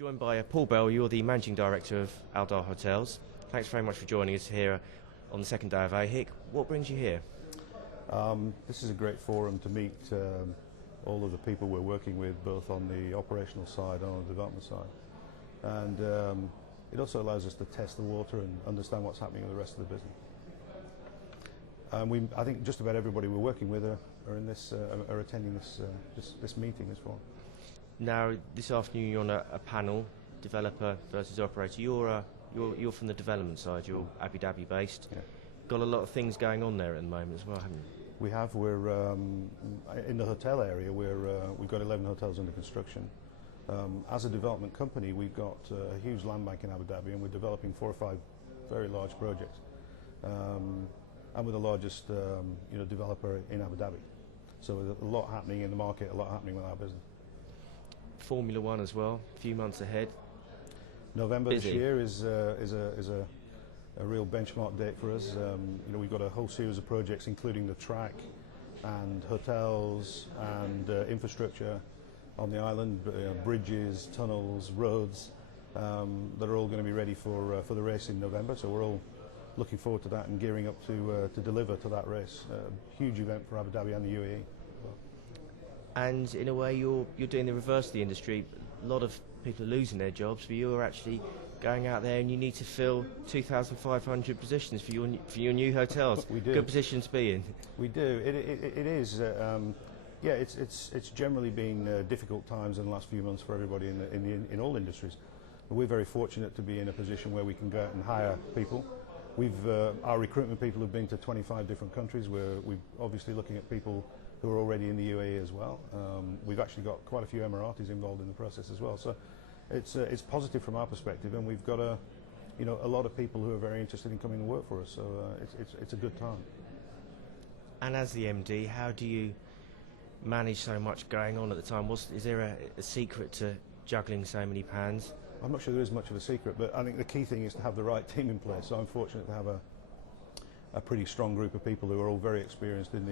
Joined by Paul Bell, you're the Managing Director of Aldar Hotels. Thanks very much for joining us here on the second day of AHIC. What brings you here? This is a great forum to meet all of the people we're working with, both on the operational side and on the development side. And it also allows us to test the water and understand what's happening with the rest of the business. I think just about everybody we're working with are attending this meeting, this forum. Now, this afternoon you're on a panel, developer versus operator. You're from the development side. You're Abu Dhabi based. Yeah. Got a lot of things going on there at the moment as well, haven't you? We have. We're in the hotel area. We've got 11 hotels under construction. As a development company, we've got a huge land bank in Abu Dhabi, and we're developing 4 or 5 very large projects. And we're the largest developer in Abu Dhabi. So there's a lot happening in the market, a lot happening with our business. Formula One as well, a few months ahead. November Busy. this year is a real benchmark date for us. We've got a whole series of projects, including the track and hotels and infrastructure on the island, bridges, tunnels, roads, that are all going to be ready for the race in November. So we're all looking forward to that and gearing up to deliver to that race. Huge event for Abu Dhabi and the UAE. And in a way, you're doing the reverse of the industry. A lot of people are losing their jobs, but you're actually going out there and you need to fill 2,500 positions for your new hotels. We do. Good position to be in. We do. It is. It's generally been difficult times in the last few months for everybody in all industries. But we're very fortunate to be in a position where we can go out and hire people. Our recruitment people have been to 25 different countries. We're obviously looking at people who are already in the UAE as well. We've actually got quite a few Emiratis involved in the process as well. So it's positive from our perspective, and we've got a lot of people who are very interested in coming and work for us. So it's a good time. And as the MD, how do you manage so much going on at the time? Is there a secret to juggling so many pans? I'm not sure there is much of a secret, but I think the key thing is to have the right team in place. So I'm fortunate to have a pretty strong group of people who are all very experienced in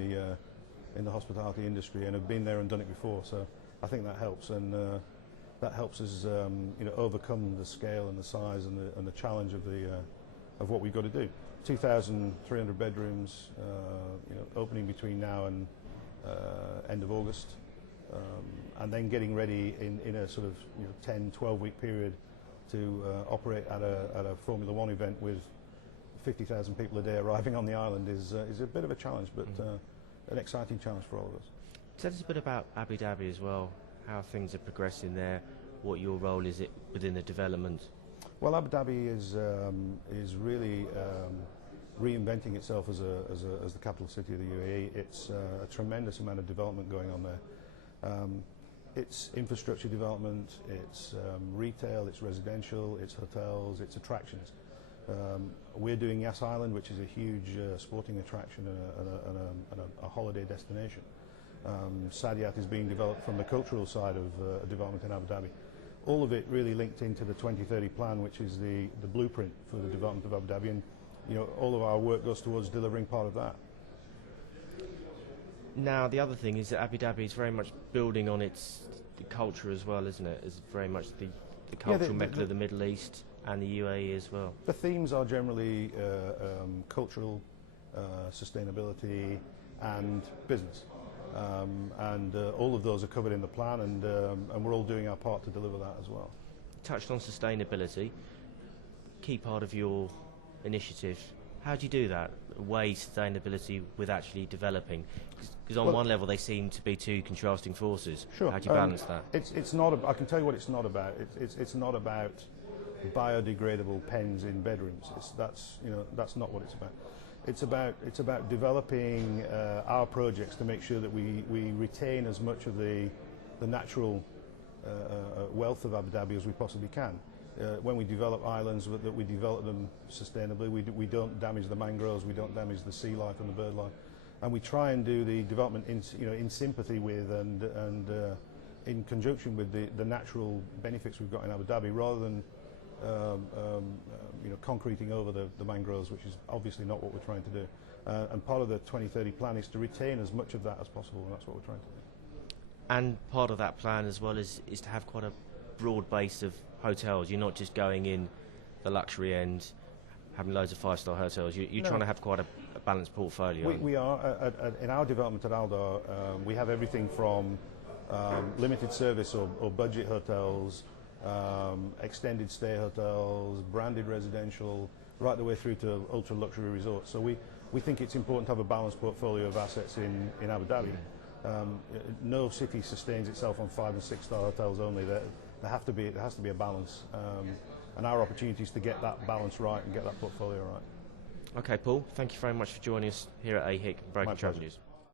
the hospitality industry and have been there and done it before. So I think that helps, and that helps us overcome the scale and the size and the challenge of what we've got to do. 2,300 bedrooms, opening between now and end of August. And then getting ready in a sort of 10, 12-week period to operate at a Formula One event with 50,000 people a day arriving on the island is a bit of a challenge, but an exciting challenge for all of us. Tell us a bit about Abu Dhabi as well, how things are progressing there, what your role is within the development. Well, Abu Dhabi is really reinventing itself as the capital city of the UAE. It's a tremendous amount of development going on there. It's infrastructure development, it's retail, it's residential, it's hotels, it's attractions. We're doing Yas Island, which is a huge sporting attraction and a holiday destination. Saadiyat is being developed from the cultural side of development in Abu Dhabi. All of it really linked into the 2030 plan, which is the blueprint for the development of Abu Dhabi, and all of our work goes towards delivering part of that. Now, the other thing is that Abu Dhabi is very much building on the culture as well, isn't it? It's very much the cultural mecca of the Middle East and the UAE as well. The themes are generally cultural, sustainability and business. And all of those are covered in the plan, and we're all doing our part to deliver that as well. Touched on sustainability, key part of your initiative. How do you do that? Weigh sustainability with actually developing? Because on one level they seem to be two contrasting forces. Sure. How do you balance that? It's not. I can tell you what it's not about. It's not about biodegradable pens in bedrooms. That's not what it's about. It's about developing our projects to make sure that we retain as much of the natural wealth of Abu Dhabi as we possibly can. When we develop islands, that we develop them sustainably. We don't damage the mangroves, we don't damage the sea life and the bird life, and we try and do the development in sympathy with and in conjunction with the natural benefits we've got in Abu Dhabi, rather than concreting over the mangroves, which is obviously not what we're trying to do. And part of the 2030 plan is to retain as much of that as possible, and that's what we're trying to do. And part of that plan as well is to have quite a broad base of hotels. You're not just going in the luxury end, having loads of five-star hotels. You're trying to have quite a balanced portfolio. We are. In our development at Aldar, we have everything from limited service or budget hotels, extended stay hotels, branded residential, right the way through to ultra-luxury resorts. So we think it's important to have a balanced portfolio of assets in Abu Dhabi. No city sustains itself on 5- and 6-star hotels only. There has to be a balance, and our opportunity is to get that balance right and get that portfolio right. Okay, Paul, thank you very much for joining us here at AHIC Broken Travel News.